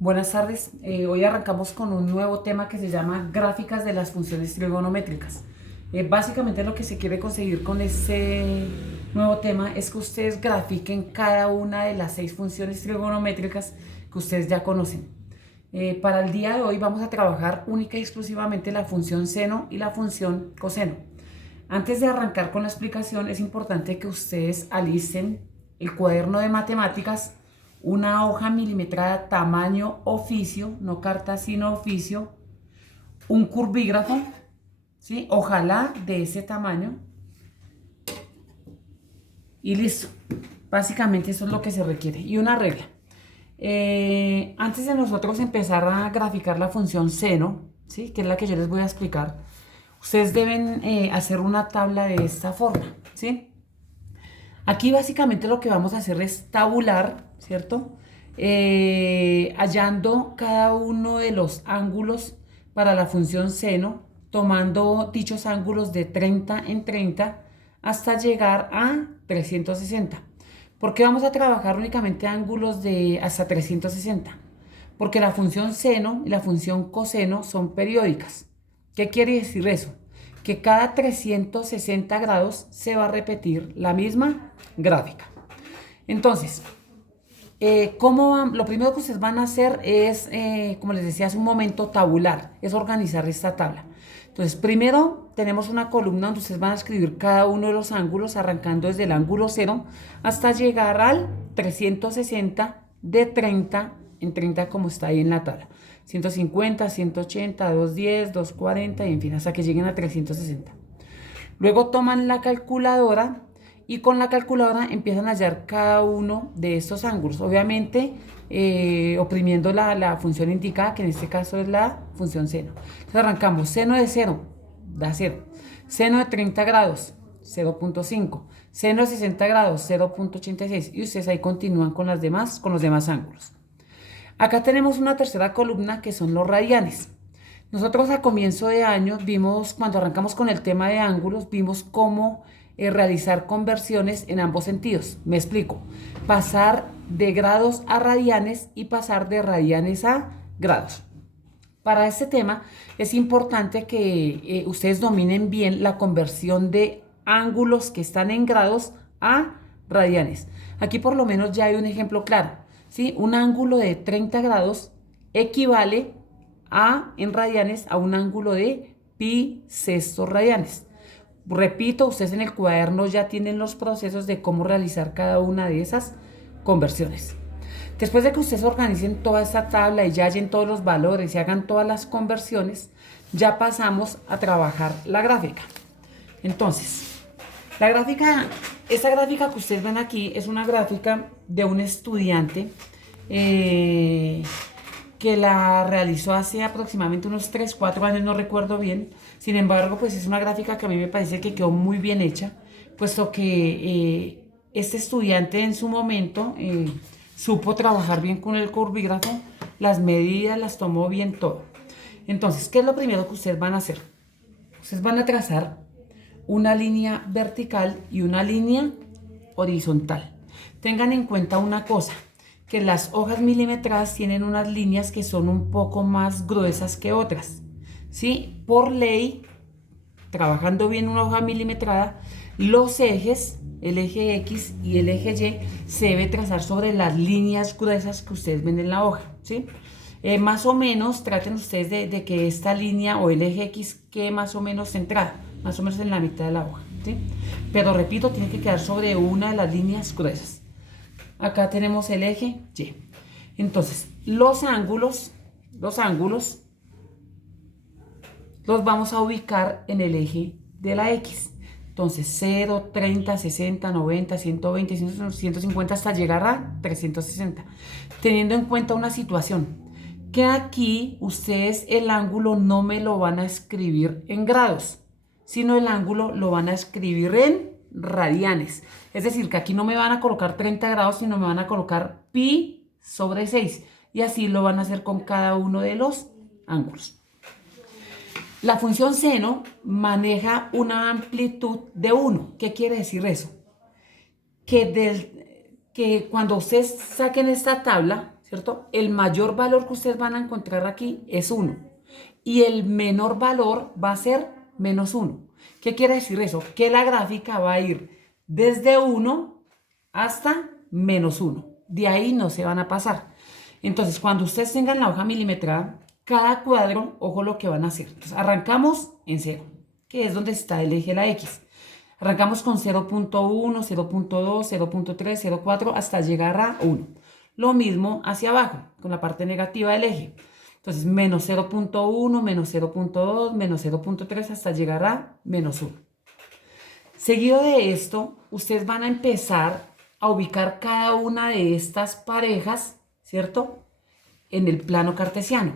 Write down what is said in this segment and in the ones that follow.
Buenas tardes. Hoy arrancamos con un nuevo tema que se llama gráficas de las funciones trigonométricas. Básicamente lo que se quiere conseguir con este nuevo tema es que ustedes grafiquen cada una de las 6 funciones trigonométricas que ustedes ya conocen. Para el día de hoy vamos a trabajar única y exclusivamente la función seno y la función coseno. Antes de arrancar con la explicación es importante que ustedes alisten el cuaderno de matemáticas, una hoja milimetrada tamaño oficio, no carta sino oficio, un curvígrafo, ¿sí? Ojalá de ese tamaño y listo. Básicamente eso es lo que se requiere y una regla. Antes de nosotros empezar a graficar la función seno, ¿sí? Que es la que yo les voy a explicar, ustedes deben hacer una tabla de esta forma, ¿sí? Aquí básicamente lo que vamos a hacer es tabular, ¿cierto? Hallando cada uno de los ángulos para la función seno, tomando dichos ángulos de 30 en 30 hasta llegar a 360. ¿Por qué vamos a trabajar únicamente ángulos de hasta 360? Porque la función seno y la función coseno son periódicas. ¿Qué quiere decir eso? Que cada 360 grados se va a repetir la misma gráfica. Entonces, lo primero que ustedes van a hacer es, como les decía hace un momento, tabular, es organizar esta tabla. Entonces, primero tenemos una columna donde ustedes van a escribir cada uno de los ángulos, arrancando desde el ángulo 0 hasta llegar al 360 de 30 en 30 como está ahí en la tabla. 150, 180, 210, 240 y en fin, hasta que lleguen a 360. Luego toman la calculadora y con la calculadora empiezan a hallar cada uno de estos ángulos. Obviamente oprimiendo la función indicada, que en este caso es la función seno. Entonces arrancamos seno de 0, da 0. Seno de 30 grados, 0.5. Seno de 60 grados, 0.86. Y ustedes ahí continúan con los demás ángulos. Acá tenemos una tercera columna que son los radianes. Nosotros a comienzo de año vimos, cuando arrancamos con el tema de ángulos, vimos cómo realizar conversiones en ambos sentidos. Me explico. Pasar de grados a radianes y pasar de radianes a grados. Para este tema es importante que ustedes dominen bien la conversión de ángulos que están en grados a radianes. Aquí por lo menos ya hay un ejemplo claro, ¿sí? Un ángulo de 30 grados equivale en radianes a un ángulo de pi sextos radianes. Repito, ustedes en el cuaderno ya tienen los procesos de cómo realizar cada una de esas conversiones. Después de que ustedes organicen toda esta tabla y ya hallen todos los valores y hagan todas las conversiones, ya pasamos a trabajar la gráfica. Entonces, esta gráfica que ustedes ven aquí es una gráfica de un estudiante que la realizó hace aproximadamente unos 3, 4 años, no recuerdo bien. Sin embargo, pues es una gráfica que a mí me parece que quedó muy bien hecha, puesto que este estudiante en su momento supo trabajar bien con el curvígrafo, las medidas las tomó bien todo. Entonces, ¿qué es lo primero que ustedes van a hacer? Ustedes van a trazar una línea vertical y una línea horizontal. Tengan en cuenta una cosa, que las hojas milimetradas tienen unas líneas que son un poco más gruesas que otras, ¿sí? Por ley, trabajando bien una hoja milimetrada, los ejes, el eje X y el eje Y, se debe trazar sobre las líneas gruesas que ustedes ven en la hoja, ¿sí? Más o menos traten ustedes de que esta línea o el eje X quede más o menos centrada, más o menos en la mitad de la hoja, ¿sí? Pero repito, tiene que quedar sobre una de las líneas gruesas. Acá tenemos el eje Y. Entonces, los ángulos los vamos a ubicar en el eje de la X. Entonces, 0, 30, 60, 90, 120, 150 hasta llegar a 360. Teniendo en cuenta una situación, que aquí ustedes el ángulo no me lo van a escribir en grados, sino el ángulo lo van a escribir en radianes. Es decir, que aquí no me van a colocar 30 grados, sino me van a colocar pi sobre 6. Y así lo van a hacer con cada uno de los ángulos. La función seno maneja una amplitud de 1. ¿Qué quiere decir eso? Que cuando ustedes saquen esta tabla, ¿cierto? El mayor valor que ustedes van a encontrar aquí es 1 y el menor valor va a ser -1. ¿Qué quiere decir eso? Que la gráfica va a ir desde 1 hasta -1. De ahí no se van a pasar. Entonces, cuando ustedes tengan la hoja milimetrada, cada cuadro, ojo lo que van a hacer. Entonces, arrancamos en 0, que es donde está el eje de la X. Arrancamos con 0.1, 0.2, 0.3, 0.4 hasta llegar a 1. Lo mismo hacia abajo, con la parte negativa del eje. Entonces, menos 0.1, menos 0.2, menos 0.3 hasta llegar a -1. Seguido de esto, ustedes van a empezar a ubicar cada una de estas parejas, ¿cierto? En el plano cartesiano.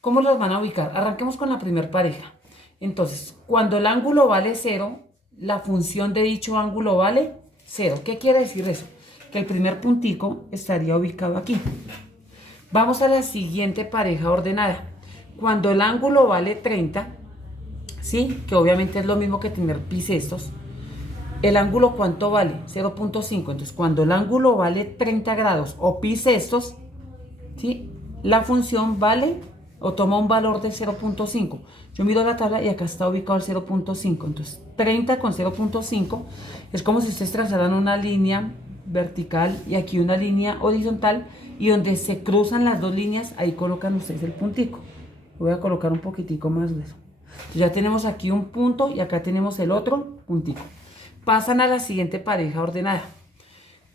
¿Cómo los van a ubicar? Arranquemos con la primera pareja. Entonces, cuando el ángulo vale 0, la función de dicho ángulo vale 0. ¿Qué quiere decir eso? Que el primer puntico estaría ubicado aquí. Vamos a la siguiente pareja ordenada. Cuando el ángulo vale 30, ¿sí? Que obviamente es lo mismo que tener bisestos. ¿El ángulo cuánto vale? 0.5. Entonces, cuando el ángulo vale 30 grados o bisestos, ¿sí? La función vale o toma un valor de 0.5. Yo miro la tabla y acá está ubicado el 0.5. Entonces, 30 con 0.5 es como si ustedes trazaran una línea vertical y aquí una línea horizontal, y donde se cruzan las dos líneas, ahí colocan ustedes el puntico. Voy a colocar un poquitico más de eso. Entonces, ya tenemos aquí un punto y acá tenemos el otro puntico. Pasan a la siguiente pareja ordenada.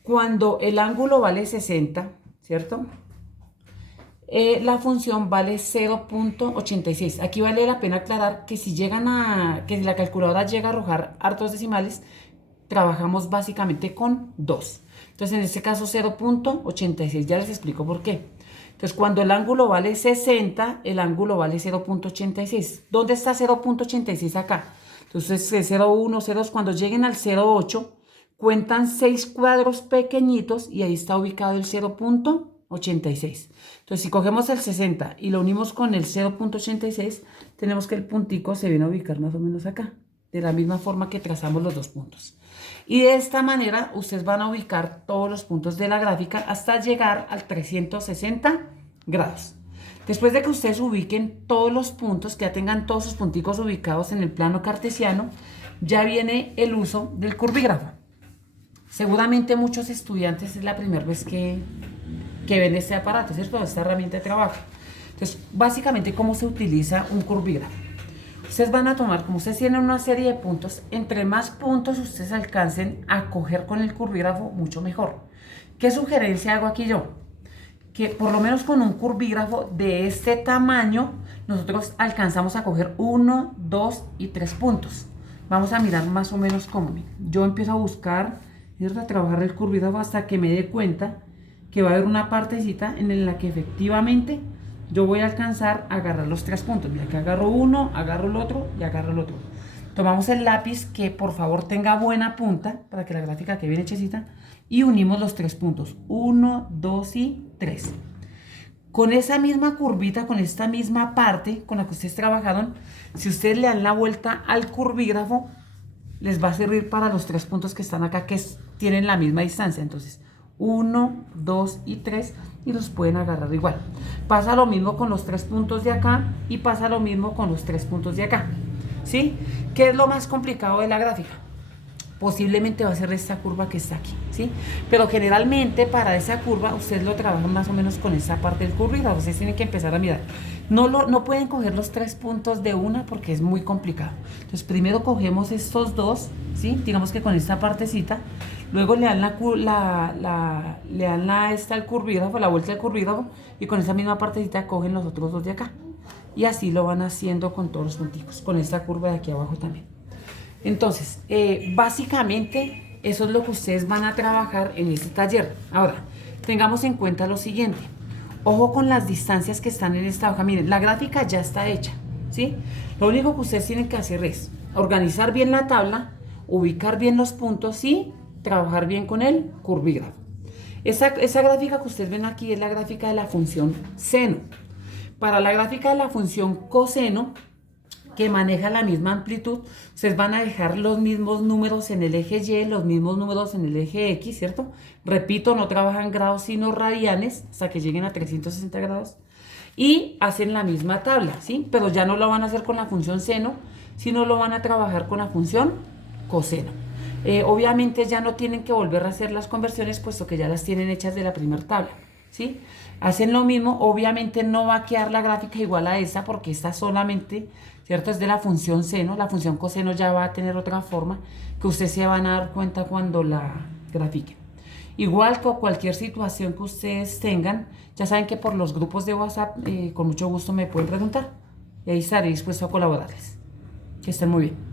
Cuando el ángulo vale 60, ¿cierto? La función vale 0.86. Aquí vale la pena aclarar que si la calculadora llega a arrojar hartos decimales, trabajamos básicamente con 2. Entonces, en este caso 0.86. Ya les explico por qué. Entonces, cuando el ángulo vale 60, el ángulo vale 0.86. ¿Dónde está 0.86 acá? Entonces, 0.1, 0.2, cuando lleguen al 0.8, cuentan 6 cuadros pequeñitos y ahí está ubicado el 0.86. Entonces, si cogemos el 60 y lo unimos con el 0.86, tenemos que el puntico se viene a ubicar más o menos acá, de la misma forma que trazamos los dos puntos. Y de esta manera, ustedes van a ubicar todos los puntos de la gráfica hasta llegar al 360 grados. Después de que ustedes ubiquen todos los puntos, que ya tengan todos sus punticos ubicados en el plano cartesiano, ya viene el uso del curvígrafo. Seguramente muchos estudiantes es la primera vez que ven este aparato, ¿cierto? Esta herramienta de trabajo. Entonces, básicamente, ¿cómo se utiliza un curvígrafo? Ustedes van a tomar, como ustedes tienen una serie de puntos, entre más puntos ustedes alcancen a coger con el curvígrafo, mucho mejor. ¿Qué sugerencia hago aquí yo? Que por lo menos con un curvígrafo de este tamaño, nosotros alcanzamos a coger 1, 2 y 3 puntos. Vamos a mirar más o menos cómo. Yo empiezo a buscar y a trabajar el curvígrafo hasta que me dé cuenta que va a haber una partecita en la que efectivamente yo voy a alcanzar a agarrar los 3 puntos. Mira, que agarro uno, agarro el otro y agarro el otro. Tomamos el lápiz, que por favor tenga buena punta para que la gráfica quede bien hechecita, y unimos los 3 puntos, 1, 2 y 3. Con esa misma curvita, con esta misma parte con la que ustedes trabajaron, si ustedes le dan la vuelta al curvígrafo, les va a servir para los 3 puntos que están acá, que tienen la misma distancia. Entonces, 1, 2 y 3, y los pueden agarrar igual. Pasa lo mismo con los 3 puntos de acá y pasa lo mismo con los 3 puntos de acá, ¿sí? ¿Qué es lo más complicado de la gráfica? Posiblemente va a ser esta curva que está aquí, ¿sí? Pero generalmente para esa curva ustedes lo trabajan más o menos con esa parte del curvígrafo. Ustedes tienen que empezar a mirar. No pueden coger los 3 puntos de una porque es muy complicado. Entonces primero cogemos estos dos, ¿sí? Digamos que con esta partecita. Luego le dan el curvígrafo, la vuelta del curvígrafo, y con esa misma partecita cogen los otros dos de acá. Y así lo van haciendo con todos los punticos, con esta curva de aquí abajo también. Entonces, básicamente, eso es lo que ustedes van a trabajar en este taller. Ahora, tengamos en cuenta lo siguiente. Ojo con las distancias que están en esta hoja. Miren, la gráfica ya está hecha, ¿sí? Lo único que ustedes tienen que hacer es organizar bien la tabla, ubicar bien los puntos y trabajar bien con el curvígrafo. Esa gráfica que ustedes ven aquí es la gráfica de la función seno. Para la gráfica de la función coseno, que maneja la misma amplitud, ustedes van a dejar los mismos números en el eje Y, los mismos números en el eje X, ¿cierto? Repito, no trabajan grados sino radianes hasta que lleguen a 360 grados y hacen la misma tabla, ¿sí? Pero ya no lo van a hacer con la función seno, sino lo van a trabajar con la función coseno. Obviamente ya no tienen que volver a hacer las conversiones puesto que ya las tienen hechas de la primera tabla, ¿sí? Hacen lo mismo, obviamente no va a quedar la gráfica igual a esta porque esta solamente, ¿cierto? Es de la función seno, la función coseno ya va a tener otra forma que ustedes se van a dar cuenta cuando la grafiquen. Igual con cualquier situación que ustedes tengan, ya saben que por los grupos de WhatsApp con mucho gusto me pueden preguntar y ahí estaré dispuesto a colaborarles. Que estén muy bien.